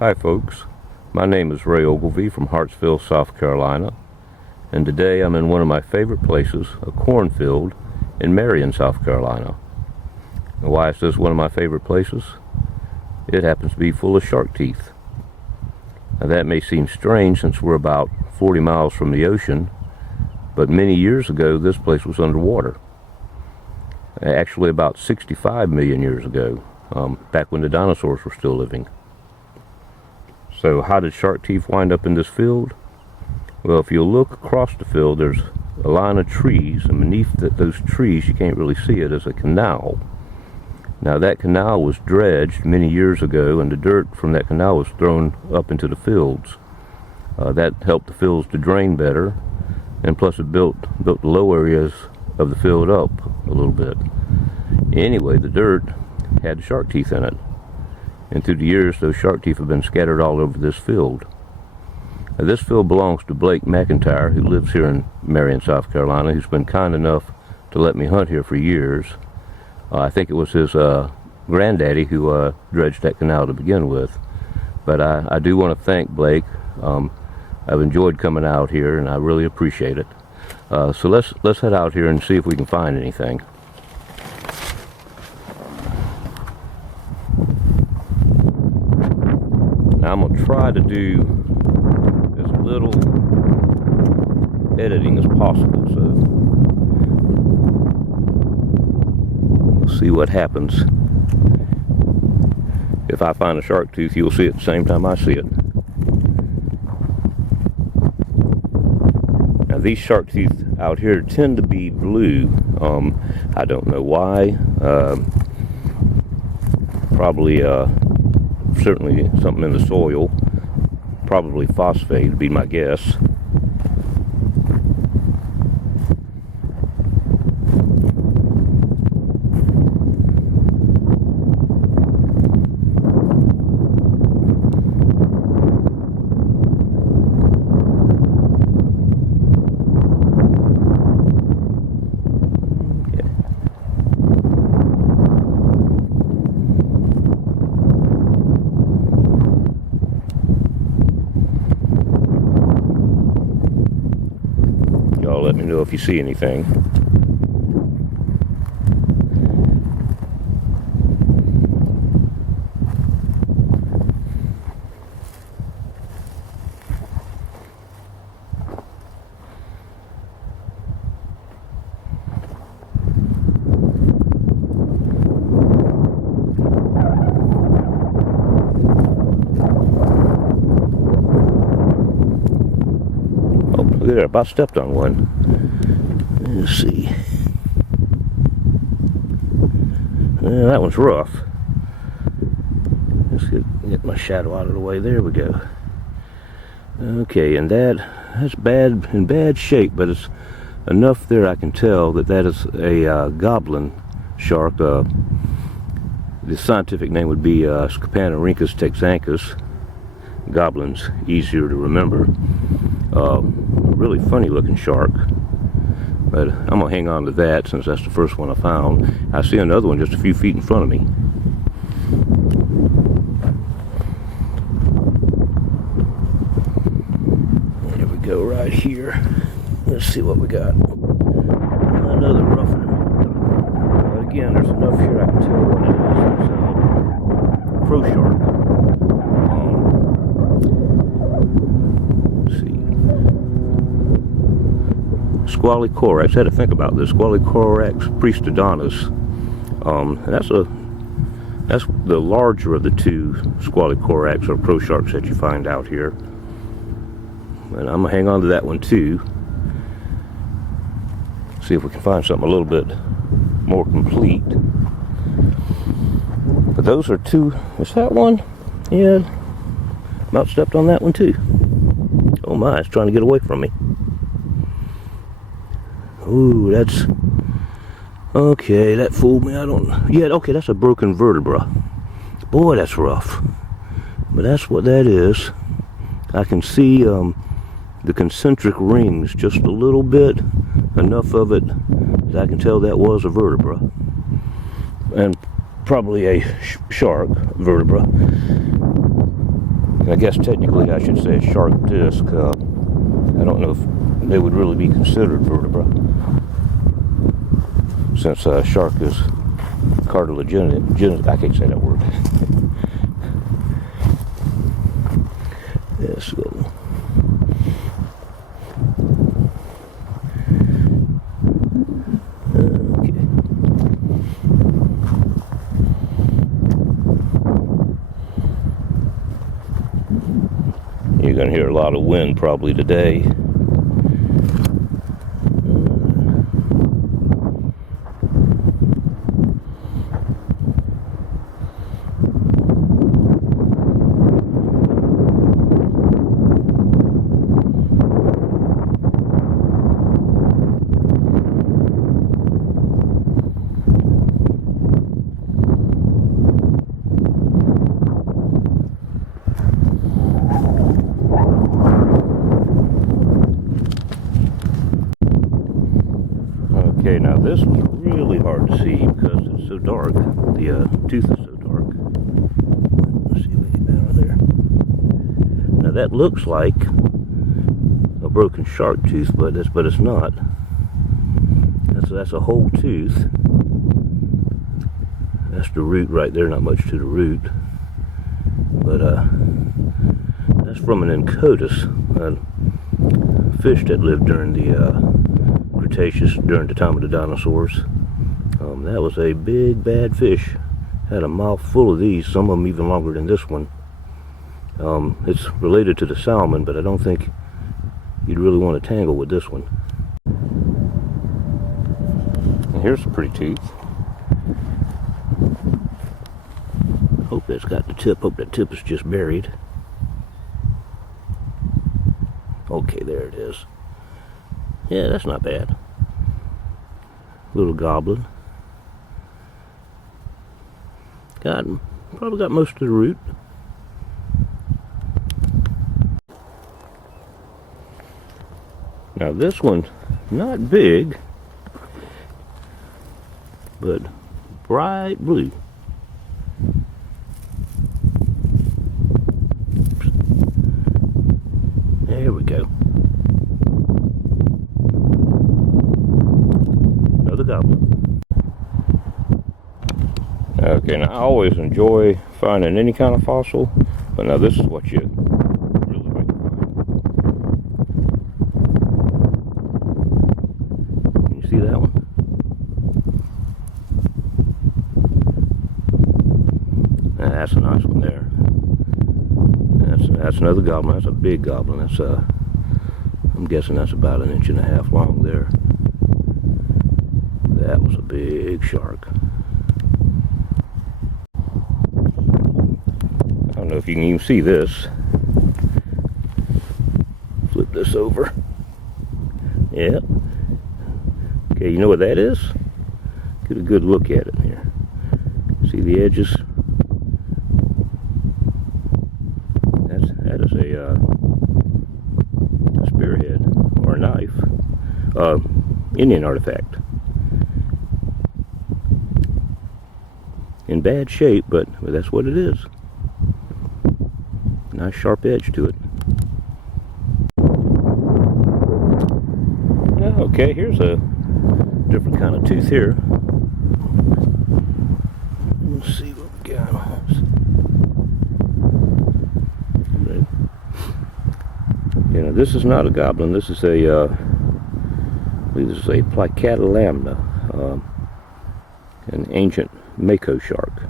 Hi folks, my name is Ray Ogilvie from Hartsville, South Carolina, and today I'm in one of my favorite places, a cornfield in Marion, South Carolina. Now, why is this one of my favorite places? It happens to be full of shark teeth. Now that may seem strange since we're about 40 miles from the ocean, but many years ago this place was underwater. Actually about 65 million years ago, back when the dinosaurs were still living. So how did shark teeth wind up in this field? Well, if you look across the field, there's a line of trees, and beneath those trees, you can't really see it, is a canal. Now that canal was dredged many years ago, and the dirt from that canal was thrown up into the fields. That helped the fields to drain better, and plus it built the low areas of the field up a little bit. Anyway, the dirt had shark teeth in it. And through the years, those shark teeth have been scattered all over this field. Now, this field belongs to Blake McIntyre, who lives here in Marion, South Carolina, who's been kind enough to let me hunt here for years. I think it was his granddaddy who dredged that canal to begin with. But I do want to thank Blake. I've enjoyed coming out here, and I really appreciate it. So let's head out here and see if we can find anything. Now I'm going to try to do as little editing as possible, so we'll see what happens. If I find a shark tooth, you'll see it at the same time I see it. Now these shark teeth out here tend to be blue. I don't know why. Probably certainly something in the soil, probably phosphate would be my guess. Let me know if you see anything. Oh, look at that, I about stepped on one. Let's see. That one's rough. Let's get my shadow out of the way. There we go. Okay, and that's bad, in bad shape, but it's enough there I can tell that is a goblin shark. The scientific name would be Scapanarhynchus texanthus. Goblin's easier to remember. Really funny looking shark. But I'm going to hang on to that since that's the first one I found. I see another one just a few feet in front of me. There we go, right here. Let's see what we got. Another rough one. But again, there's enough here I can tell what it is. It's a crow shark. Let's see. Squalicorax. I had to think about this. Squalicorax priestodonus. That's the larger of the two Squalicorax or crow sharks that you find out here. And I'm gonna hang on to that one too. See if we can find something a little bit more complete. But those are two. Is that one? Yeah. About stepped on that one too. Oh my! It's trying to get away from me. Ooh, that's okay. That fooled me. Yeah, okay, that's a broken vertebra. Boy, that's rough. But that's what that is. I can see the concentric rings just a little bit. Enough of it that I can tell that was a vertebra. And probably a shark vertebra. I guess technically I should say a shark disc. I don't know if they would really be considered vertebra, since shark is cartilaginous. I can't say that word. Yes. You're going to hear a lot of wind probably today. Okay, now this was really hard to see because it's so dark. The tooth is so dark. Let's see if we get down there. Now that looks like a broken shark tooth, but it's not. That's a whole tooth. That's the root right there. Not much to the root, but that's from an Encotus, a fish that lived during the Cretaceous, during the time of the dinosaurs. That was a big bad fish. Had a mouth full of these, some of them even longer than this one. It's related to the salmon, but I don't think you'd really want to tangle with this one. And here's a pretty tooth. Hope that's got the tip. Hope that tip is just buried. Okay, there it is. Yeah, that's not bad. Little goblin. Probably got most of the root. Now this one's not big, but bright blue. There we go. Another goblin. Okay, now I always enjoy finding any kind of fossil, but now this is what you really like to find. Can you see that one? That's a nice one there. That's another goblin. That's a big goblin. That's I'm guessing that's about 1.5 inches long there. That was a big shark. I don't know if you can even see this. Flip this over. Yep. Okay, you know what that is? Get a good look at it here. See the edges? That is a spearhead or a knife. Indian artifact. In bad shape, but that's what it is. Nice sharp edge to it. Okay, here's a different kind of tooth here. Let's see what we got. You know, this is not a goblin. This is a, I believe this is a Plicata, an ancient Mako shark.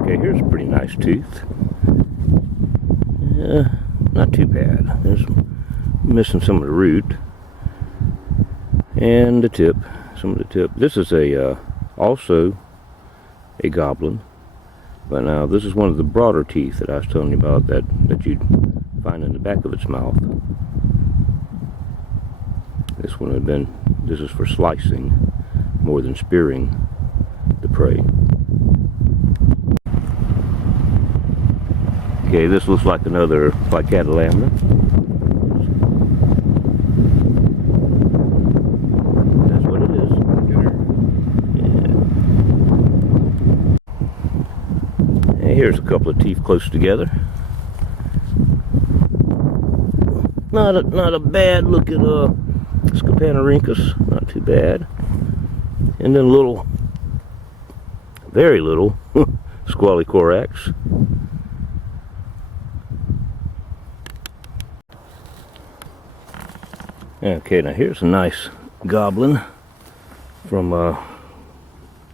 Okay, here's a pretty nice tooth. Not too bad. There's missing some of the root and the tip. Some of the tip. This is a also a goblin, but now this is one of the broader teeth that I was telling you about that you'd find in the back of its mouth. This one would have been. This is for slicing more than spearing the prey. Okay, this looks like another Plicata. That's what it is. Yeah. here's a couple of teeth close together. Not a bad looking Scapanorhynchus, not too bad. And then little, very little Squalicorax. Okay, now here's a nice goblin from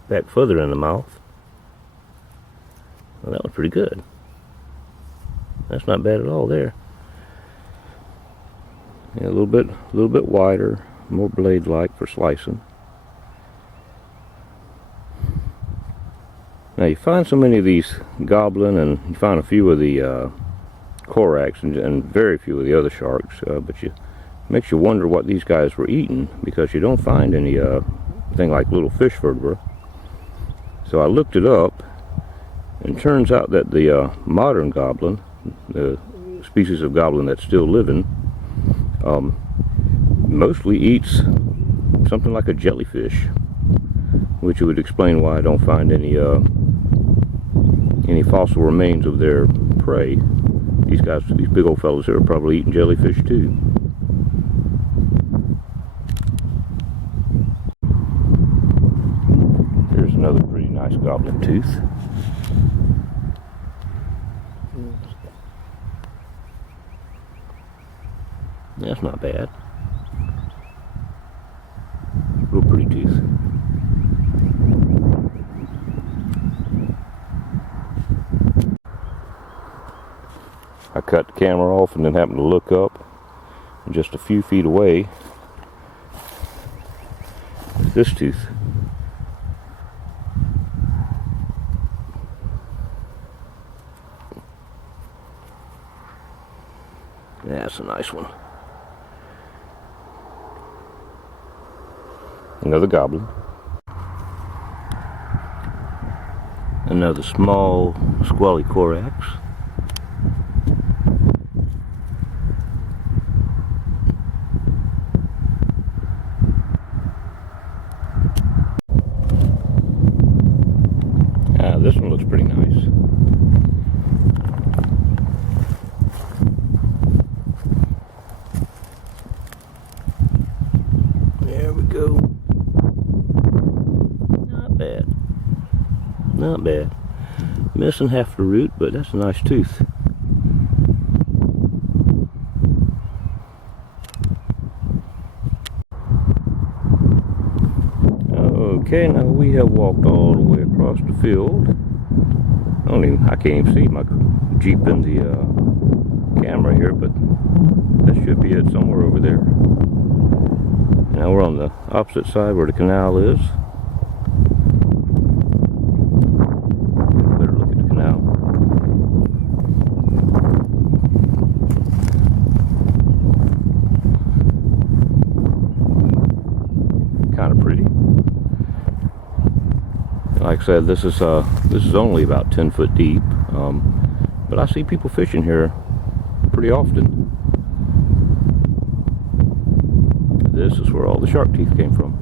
back further in the mouth. Well, that was pretty good. That's not bad at all there. Yeah, a little bit wider, more blade-like for slicing. Now you find so many of these goblin, and you find a few of the corax, and very few of the other sharks, but it makes you wonder what these guys were eating, because you don't find any thing like little fish vertebra. So I looked it up, and it turns out that the modern goblin, the species of goblin that's still living, mostly eats something like a jellyfish, which would explain why I don't find any fossil remains of their prey. These guys, these big old fellows here, are probably eating jellyfish too. Here's another pretty nice goblin tooth. That's not bad. Real pretty tooth. I cut the camera off and then happened to look up, and just a few feet away, this tooth. Yeah, that's a nice one. Another goblin. Another small Squalicorax. This one looks pretty nice. There we go. Not bad. Not bad. Missing half the root, but that's a nice tooth. Okay, now we have walked all the way across the field. I can't even see my Jeep in the camera here, but that should be it somewhere over there. Now we're on the opposite side where the canal is. Better look at the canal. Kind of pretty. Like I said, this is only about 10 foot deep, but I see people fishing here pretty often. This is where all the shark teeth came from.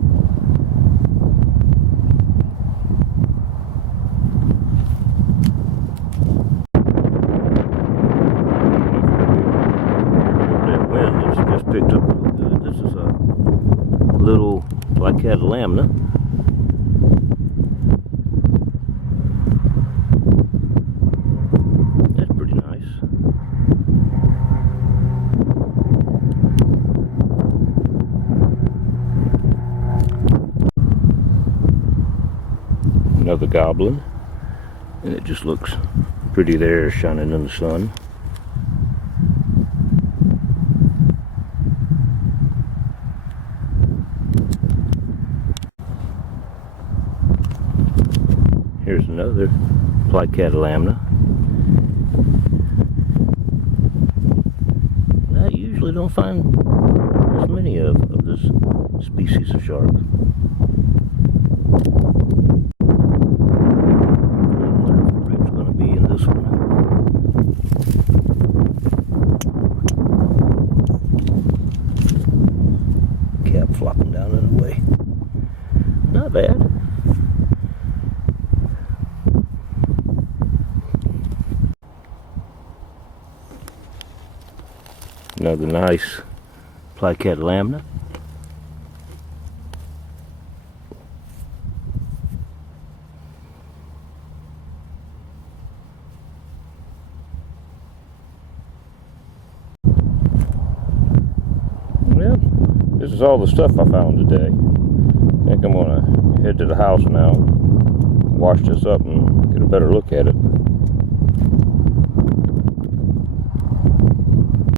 That wind has just picked up real good. This is a little black-headed lamina. Another goblin, and it just looks pretty there, shining in the sun. Here's another Plicata. I usually don't find as many of this species of shark. Flopping down in the way. Not bad. Another nice pliquette lamina. Well, this is all the stuff I found today. I think I'm gonna head to the house now, wash this up and get a better look at it.